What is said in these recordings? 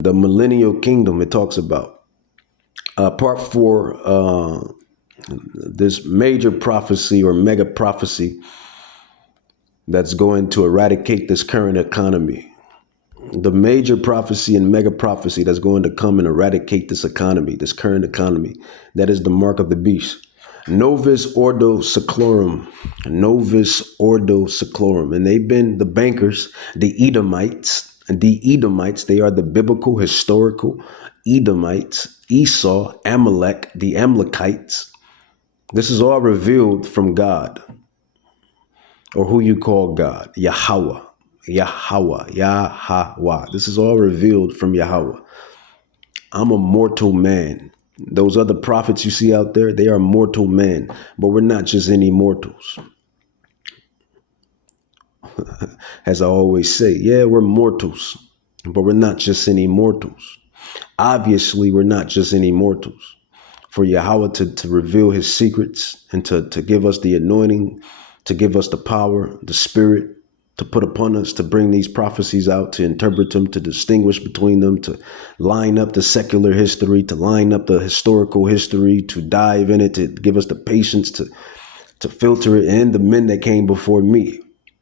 The millennial kingdom it talks about. Part 4, this major prophecy or mega prophecy that's going to eradicate this current economy. The major prophecy and mega prophecy that's going to come and eradicate this economy, this current economy. That is the mark of the beast. Novous Ordo Seclorum. Novous Ordo Seclorum. And they've been the bankers, the Edomites. And the Edomites, they are the biblical, historical Edomites, Esau, Amalek, the Amalekites. This is all revealed from God, or who you call God, Yahweh. Yahweh, Yahweh. This is all revealed from Yahweh. I'm a mortal man. Those other prophets you see out there, they are mortal men, but we're not just any mortals. As I always say, yeah, we're mortals, but we're not just any mortals. Obviously, we're not just any mortals. For Yahweh to reveal his secrets and to give us the anointing, to give us the power, the spirit, to put upon us, to bring these prophecies out, to interpret them, to distinguish between them, to line up the secular history, to line up the historical history, to dive in it, to give us the patience to filter it, and the men that came before me.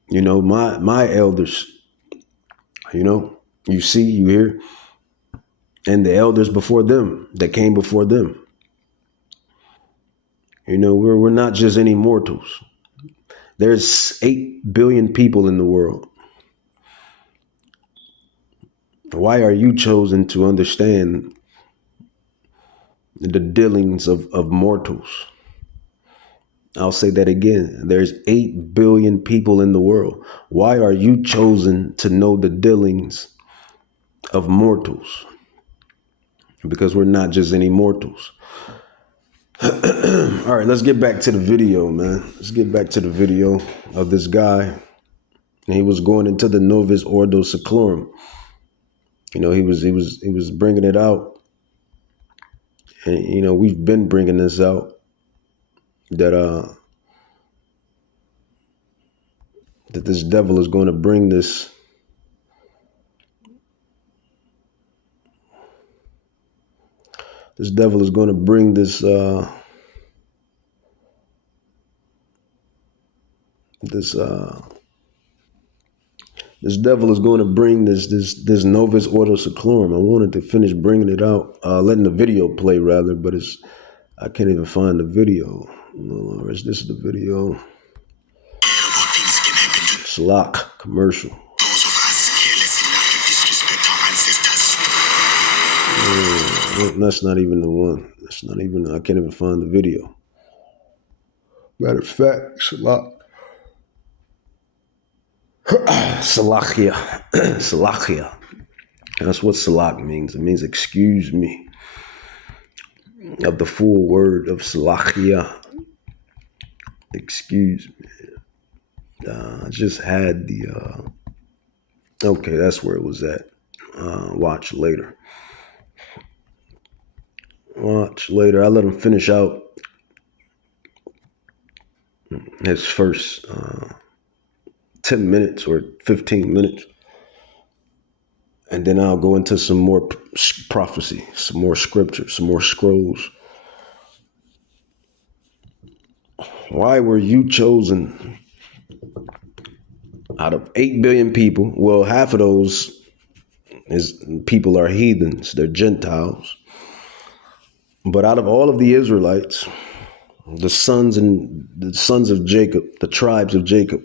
You know, my elders, you know, you see, you hear, and the elders before them that came before them. You know, we're not just any mortals. There's 8 billion people in the world. Why are you chosen to understand the dealings of mortals? I'll say that again. There's 8 billion people in the world. Why are you chosen to know the dealings of mortals? Because we're not just any mortals. All right, let's get back to the video, man. Let's get back to the video of this guy. And he was going into the Novous Ordo Seclorum. You know, he was bringing it out. And, you know, we've been bringing this out that this devil is going to bring this. This devil is going to bring this this devil is going to bring this Novous Ordo Seclorum. I wanted to finish bringing it out, letting the video play rather, but I can't even find the video. No, is this the video? Slack commercial. Those of us careless enough to disrespect our ancestors. That's not even the one. That's not even. I can't even find the video. Matter of fact, Salakia. Salakia. That's what Salak means. It means excuse me. Of the full word of Salakia. Excuse me. I just had the okay, that's where it was at. Watch later. Watch later. I let him finish out his first 10 minutes or 15 minutes. And then I'll go into some more prophecy, some more scripture, some more scrolls. Why were you chosen out of 8 billion people? Well, half of those people are heathens. They're Gentiles. But out of all of the Israelites, the sons of Jacob, the tribes of Jacob,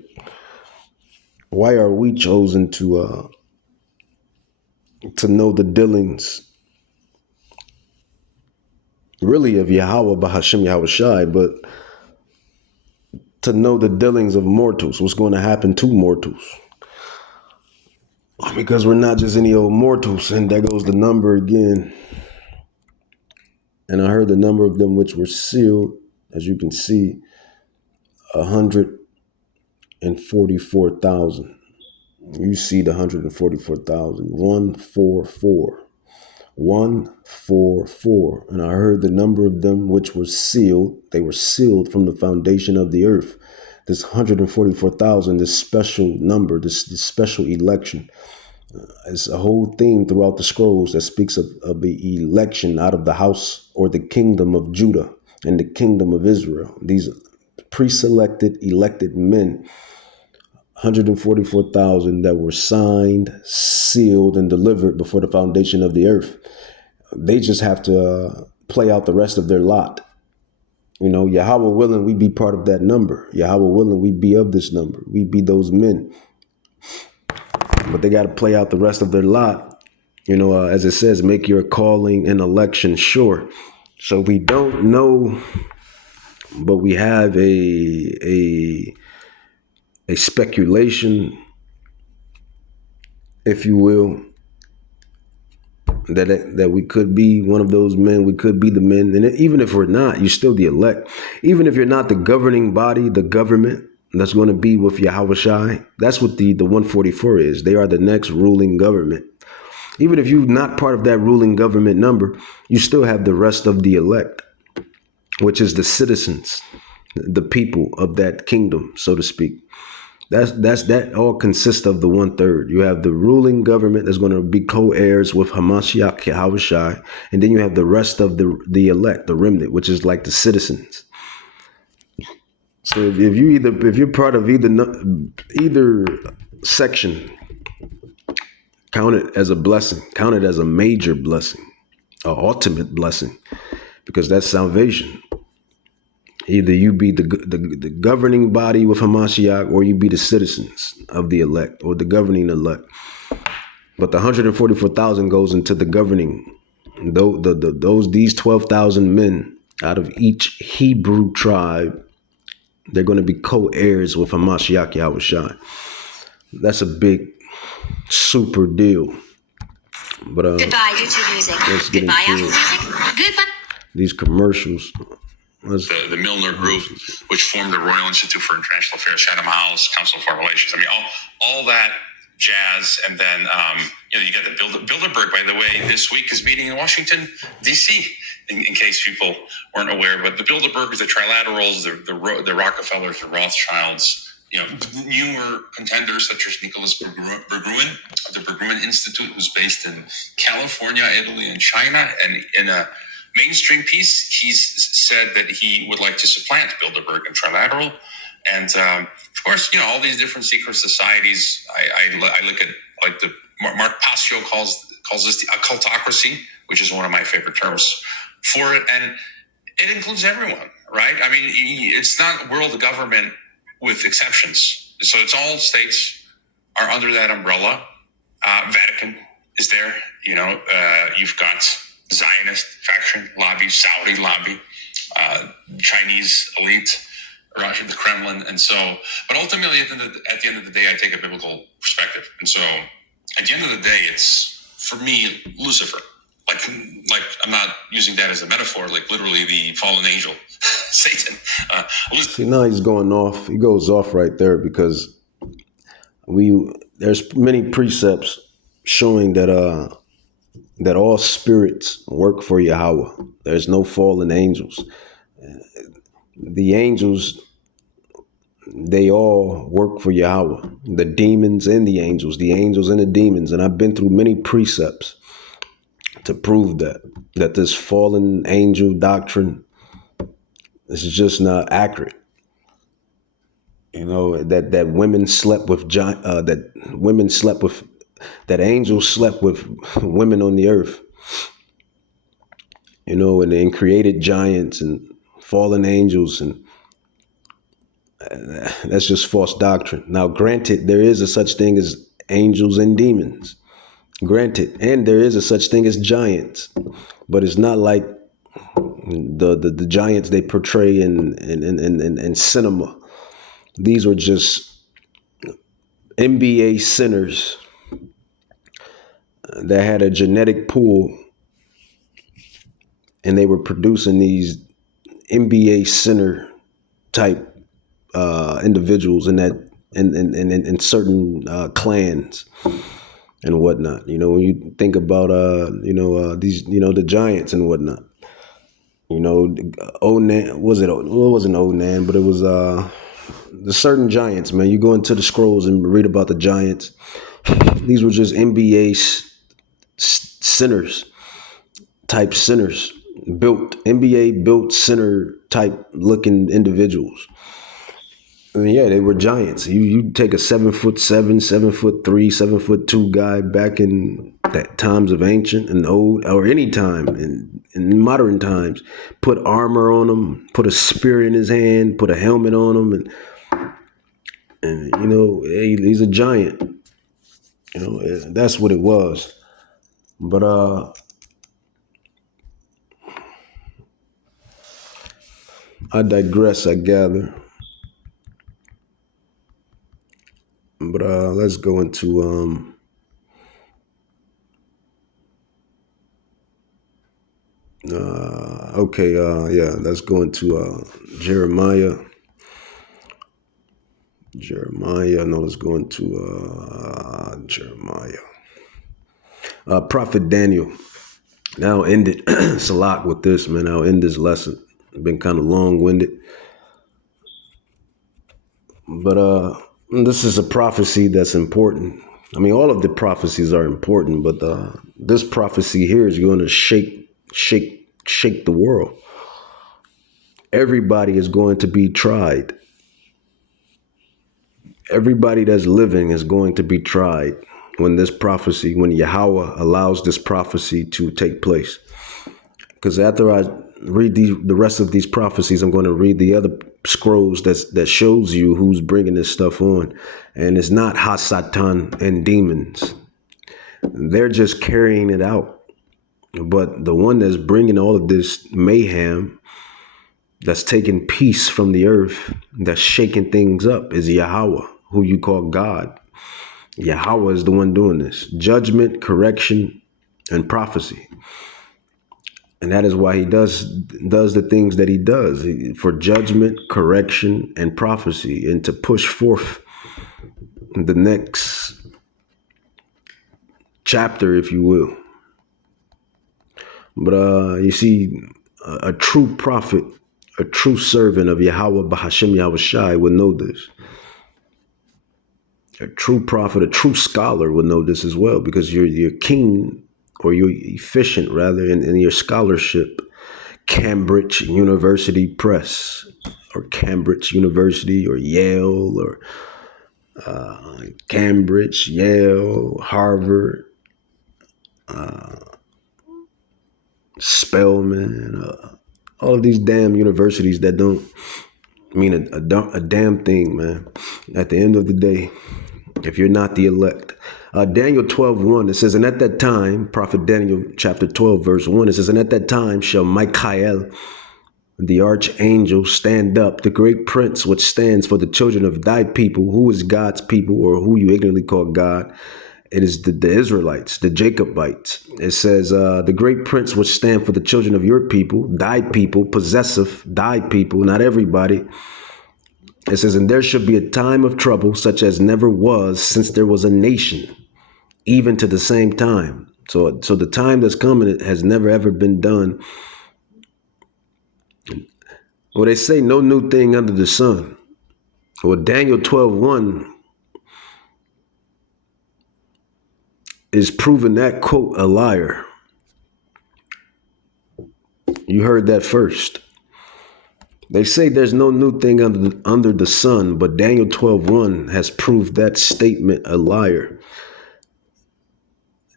why are we chosen to know the dealings really of Yahweh Bahashem Yahweh Shai, but to know the dealings of mortals, what's going to happen to mortals? Because we're not just any old mortals, and there goes the number again. And I heard the number of them which were sealed, as you can see, 144,000. You see the 144,000. 144. 144. And I heard the number of them which were sealed. They were sealed from the foundation of the earth. This 144,000, this special number, this special election It's a whole theme throughout the scrolls that speaks of the election out of the house or the kingdom of Judah and the kingdom of Israel. These pre-selected, elected men, 144,000 that were signed, sealed, and delivered before the foundation of the earth. They just have to play out the rest of their lot. Yahweh willing, we be part of that number. Yahweh willing, we be of this number. We be those men. But they got to play out the rest of their lot. As it says, make your calling and election sure. So we don't know, but we have a speculation, if you will, that we could be one of those men. We could be the men. And even if we're not, you're still the elect. Even if you're not the governing body, the government that's going to be with Yahweh Shai, that's what the 144 is. They are the next ruling government. Even if you're not part of that ruling government number, you still have the rest of the elect, which is the citizens, the people of that kingdom, so to speak. That all consists of the 1/3. You have the ruling government that's going to be co-heirs with Hamashiach Yahushai, and then you have the rest of the elect, the remnant, which is like the citizens. So if you're part of either section, count it as a blessing, count it as a major blessing, an ultimate blessing, because that's salvation. Either you be the governing body with Hamashiach, or you be the citizens of the elect, or the governing elect. But the 144,000 goes into the governing. These 12,000 men out of each Hebrew tribe, they're going to be co-heirs with Hamashiach Yahushua. That's a big, super deal. But goodbye YouTube music. Let's get Goodbye into Apple Music. Goodbye. These commercials. The Milner Group, which formed the Royal Institute for International Affairs, Chatham House, Council of Foreign Relations. I mean, all that jazz. And then, you got the Bilderberg, by the way, this week is meeting in Washington, D.C., in case people weren't aware. But the Bilderberg is the Trilaterals, the Rockefellers, the Rothschilds, newer contenders such as Nicholas Berggruen of the Berggruen Institute, who's based in California, Italy, and China. And in a mainstream piece, he's said that he would like to supplant Bilderberg and Trilateral. And of course, all these different secret societies. I look at, like, the Mark Passio calls this the occultocracy, which is one of my favorite terms for it. And it includes everyone, right? I mean, it's not world government with exceptions. So it's all states are under that umbrella. Vatican is there. You've got Zionist faction lobby, Saudi lobby, Chinese elite, Russia, the Kremlin, and so. But ultimately, at the end of the day, I take a biblical perspective, and so at the end of the day, it's, for me, Lucifer. Like I'm not using that as a metaphor. Like literally, the fallen angel, Satan. See, now he's going off. He goes off right there because there's many precepts showing that all spirits work for Yahweh. There's no fallen angels. The angels, they all work for Yahweh. The demons and the angels and the demons. And I've been through many precepts to prove that this fallen angel doctrine is just not accurate. That women slept with that angels slept with women on the earth. And created giants and fallen angels, and that's just false doctrine. Now, granted, there is a such thing as angels and demons. Granted, and there is a such thing as giants, but it's not like the giants they portray in cinema. These were just NBA sinners that had a genetic pool, and they were producing these NBA sinner type individuals in certain clans and whatnot. When you think about these, the giants and whatnot. Onan, was it? Well, it wasn't Onan, but it was the certain giants. Man, you go into the scrolls and read about the giants. These were just NBA centers, type centers, NBA built center type looking individuals. I mean, yeah, they were giants. You take a 7'7", 7'3", 7'2" guy back in that times of ancient and old, or any time in modern times, put armor on him, put a spear in his hand, put a helmet on him, and you know, he's a giant. You know, that's what it was. But I digress, I gather. But let's go into yeah, let's go into Jeremiah. No, let's go into Jeremiah. Prophet Daniel. Now end it. Salak with this, man. I'll end this lesson. Been kind of long-winded. But this is a prophecy that's important. I mean, all of the prophecies are important, but this prophecy here is going to shake the world. Everybody is going to be tried. Everybody that's living is going to be tried when Yahweh allows this prophecy to take place. Because after I read the rest of these prophecies, I'm going to read the other scrolls that shows you who's bringing this stuff on. And it's not Hasatan and demons. They're just carrying it out. But the one that's bringing all of this mayhem, that's taking peace from the earth, that's shaking things up, is Yahweh, who you call God. Yahweh is the one doing this. Judgment, correction, and prophecy. And that is why he does the things that he does for judgment, correction, and prophecy, and to push forth the next chapter, if you will. But you see, a true prophet, a true servant of Yahweh Bahashem Yahushai would know this. A true prophet, a true scholar would know this as well, because you're keen, or you're efficient rather, in your scholarship. Cambridge University Press, or Cambridge University, or Yale, or Cambridge, Yale, Harvard, Spelman, all of these damn universities that don't mean a damn thing, man. At the end of the day, if you're not the elect. Daniel 12:1, it says, and at that time, Prophet Daniel chapter 12, verse 1, it says, and at that time shall Michael, the archangel, stand up, the great prince, which stands for the children of thy people. Who is God's people, or who you ignorantly call God? It is the Israelites, the Jacobites. It says, the great prince which stand for the children of your people, thy people, possessive, thy people, not everybody. It says, and there should be a time of trouble such as never was since there was a nation, even to the same time. So the time that's coming has never ever been done. Well, they say no new thing under the sun. Well, Daniel 12:1 is proving that quote a liar. You heard that first. They say there's no new thing under the sun, but Daniel 12:1 has proved that statement a liar.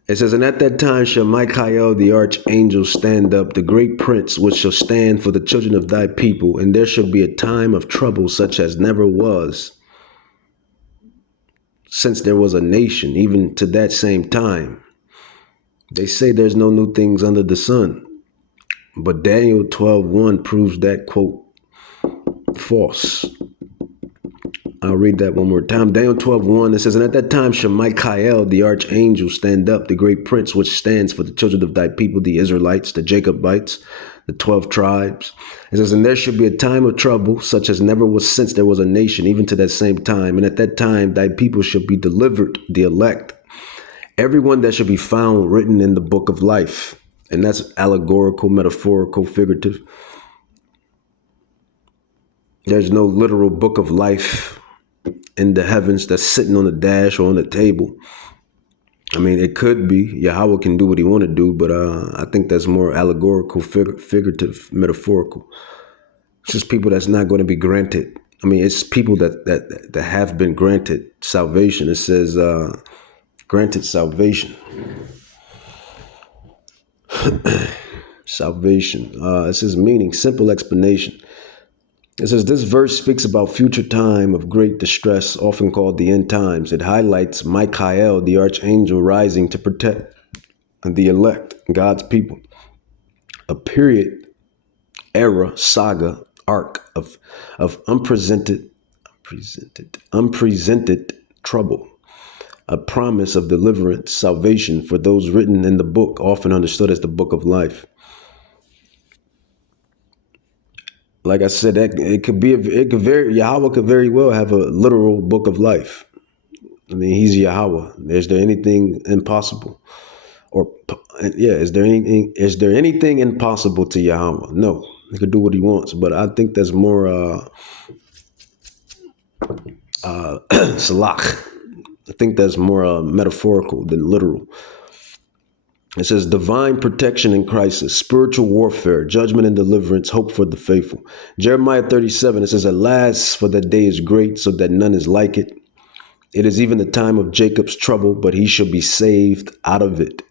It says, and at that time shall Michael the archangel stand up, the great prince, which shall stand for the children of thy people, and there shall be a time of trouble such as never was since there was a nation, even to that same time. They say there's no new things under the sun, but Daniel 12:1 proves that quote false. I'll read that one more time. Daniel 12:1, it says, and at that time shall Michael, the archangel, stand up, the great prince, which stands for the children of thy people, the Israelites, the Jacobites, the 12 tribes. It says, and there should be a time of trouble, such as never was since there was a nation, even to that same time. And at that time, thy people shall be delivered, the elect, everyone that shall be found written in the book of life. And that's allegorical, metaphorical, figurative. There's no literal book of life in the heavens that's sitting on the dash or on the table. I mean, it could be Yahweh can do what he want to do, but I think that's more allegorical, figurative, metaphorical. It's just people that's not going to be granted. I mean, it's people that have been granted salvation. It says granted salvation. Salvation. It says meaning, simple explanation. It says this verse speaks about future time of great distress, often called the end times. It highlights Michael, the archangel, rising to protect the elect, God's people. A period, era, saga, arc of unpresented trouble. A promise of deliverance, salvation for those written in the book, often understood as the book of life. Like I said, Yahweh could very well have a literal book of life. I mean, he's Yahweh. Is there anything impossible? Is there anything impossible to Yahweh? No, he could do what he wants. But I think that's more salach. I think that's more metaphorical than literal. It says divine protection in crisis, spiritual warfare, judgment and deliverance, hope for the faithful. Jeremiah 37, it says, alas, for that day is great, so that none is like it. It is even the time of Jacob's trouble, but he shall be saved out of it.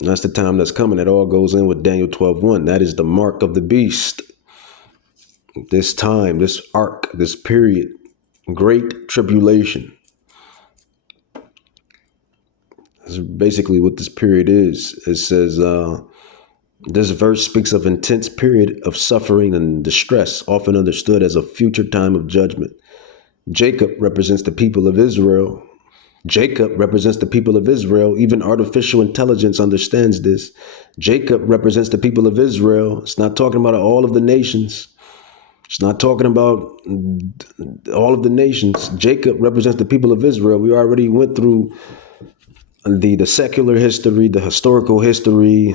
And that's the time that's coming. It all goes in with Daniel 12:1. That is the mark of the beast. This time, this arc, this period, great tribulation. That's basically what this period is. It says, this verse speaks of intense period of suffering and distress, often understood as a future time of judgment. Jacob represents the people of Israel. Even artificial intelligence understands this. Jacob represents the people of Israel. It's not talking about all of the nations. It's not talking about all of the nations. Jacob represents the people of Israel. We already went through the secular history, the historical history,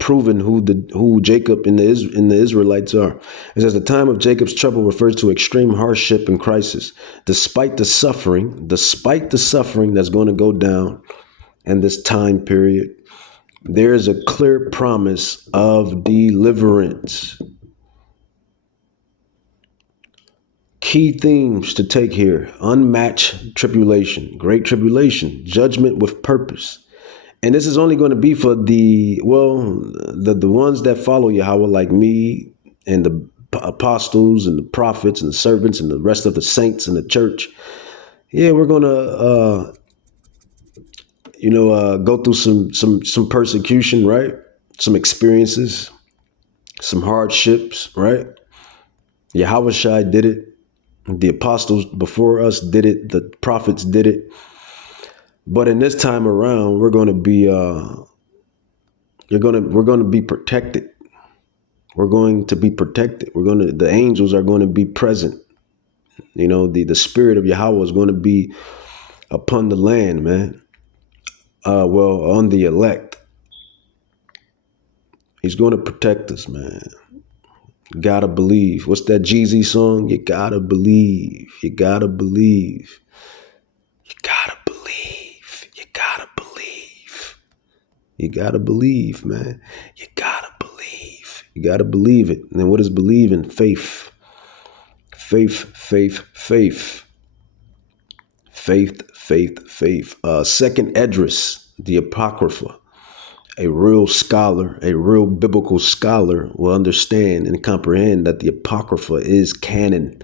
proven who Jacob and the Israelites are. It says the time of Jacob's trouble refers to extreme hardship and crisis. Despite the suffering that's going to go down in this time period, there is a clear promise of deliverance. Key themes to take here: unmatched tribulation, great tribulation, judgment with purpose. And this is only going to be for the ones that follow Yahweh, like me and the apostles and the prophets and the servants and the rest of the saints in the church. Yeah, we're going to go through some persecution, right? Some experiences, some hardships, right? Yahweh did it. The apostles before us did it. The prophets did it. But in this time around, we're going to be protected. We're going to be protected. The angels are going to be present. You know, the spirit of Yahweh is going to be upon the land, man. On the elect. He's going to protect us, man. You gotta believe. What's that Jeezy song? You gotta believe. You gotta believe. You gotta believe. You gotta believe. You gotta believe, man. You gotta believe. You gotta believe it. And then what is believing? Faith. Faith, faith, faith. Faith, faith, faith. Second Esdras, the Apocrypha. A real scholar, a real biblical scholar will understand and comprehend that the Apocrypha is canon,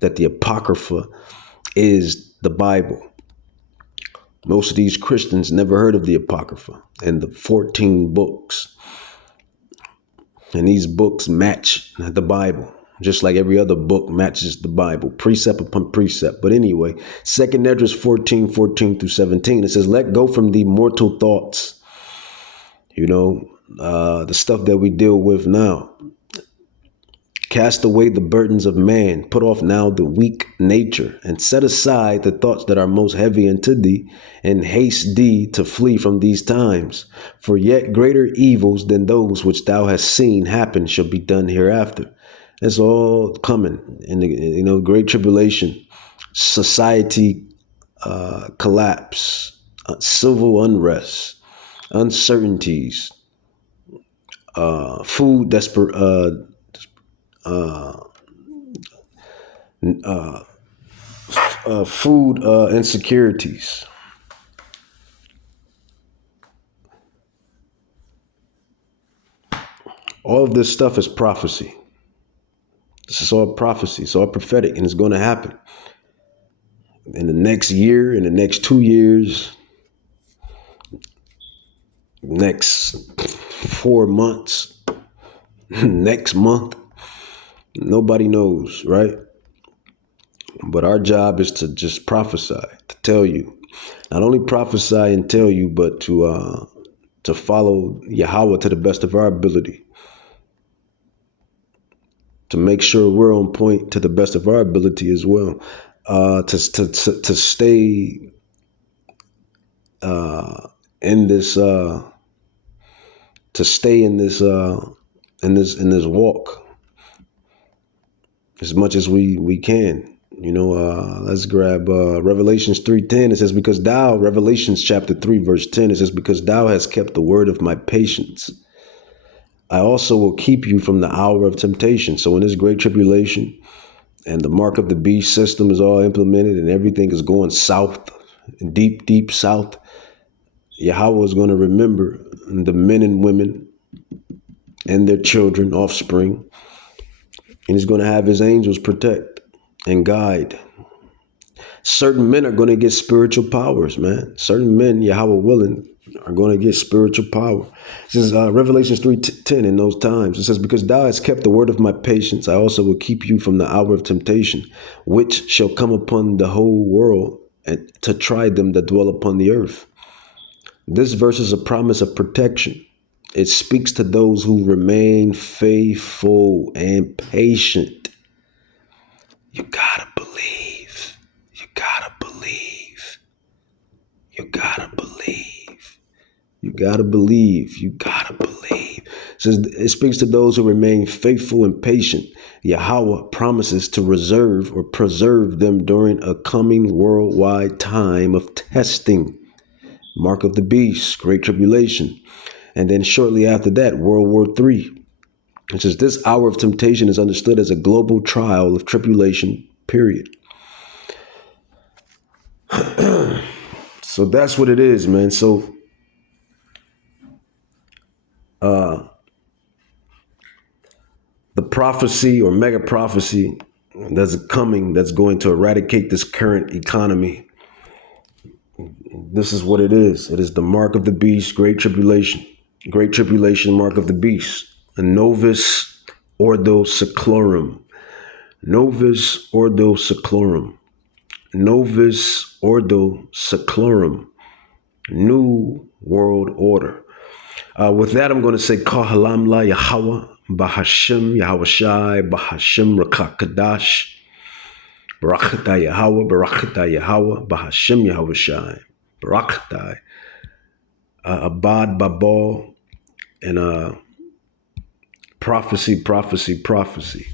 that the Apocrypha is the Bible. Most of these Christians never heard of the Apocrypha and the 14 books. And these books match the Bible, just like every other book matches the Bible, precept upon precept. But anyway, 2 Esdras 14 through 17, it says, let go from the mortal thoughts. You know, the stuff that we deal with now. Cast away the burdens of man, put off now the weak nature, and set aside the thoughts that are most heavy unto thee, and haste thee to flee from these times. For yet greater evils than those which thou hast seen happen shall be done hereafter. It's all coming in the great tribulation. Society collapse, civil unrest, uncertainties, food food insecurities. All of this stuff is prophecy. This is all prophecy. It's all prophetic, and it's going to happen in the next year, in the next 2 years, next 4 months, next month. Nobody knows, right? But our job is to just prophesy, to tell you, not only prophesy and tell you, but to follow Yahweh to the best of our ability, to make sure we're on point to the best of our ability as well, to stay in this, to stay in this walk as much as we can. Let's grab Revelations 3:10. It says, because thou, Revelations chapter 3, verse 10, it says, because thou hast kept the word of my patience, I also will keep you from the hour of temptation. So in this great tribulation, and the mark of the beast system is all implemented, and everything is going south, deep, deep south, Yahweh is going to remember the men and women and their children, offspring, and he's going to have his angels protect and guide. Certain men are going to get spiritual powers, man. Certain men, Yahweh willing, are going to get spiritual power. It says Revelations 3:10 in those times. It says, because thou hast kept the word of my patience, I also will keep you from the hour of temptation, which shall come upon the whole world, and to try them that dwell upon the earth. This verse is a promise of protection. It speaks to those who remain faithful and patient. You gotta believe. You gotta believe. You gotta believe. You gotta believe. You gotta believe. It speaks to those who remain faithful and patient. Yahweh promises to reserve or preserve them during a coming worldwide time of testing. Mark of the beast, great tribulation. And then shortly after that, World War III. It says this hour of temptation is understood as a global trial of tribulation, period. So that's what it is, man. So the prophecy or mega prophecy that's coming, that's going to eradicate this current economy. This is what it is. It is the mark of the beast, great tribulation, mark of the beast. A Novous, Ordo, Seclorum. Novous, Ordo, Seclorum. Novus, Ordo, Seclorum. New World Order. With that, I'm going to say Kahalamla Yahweh, Bahashim, Yahweh Shai, Bahashim, Rakakadash, Barakata Yahweh, Barakata Yahweh, Bahashim, Yahweh Shai, Barakata, Abad Babal, and prophecy, prophecy, prophecy.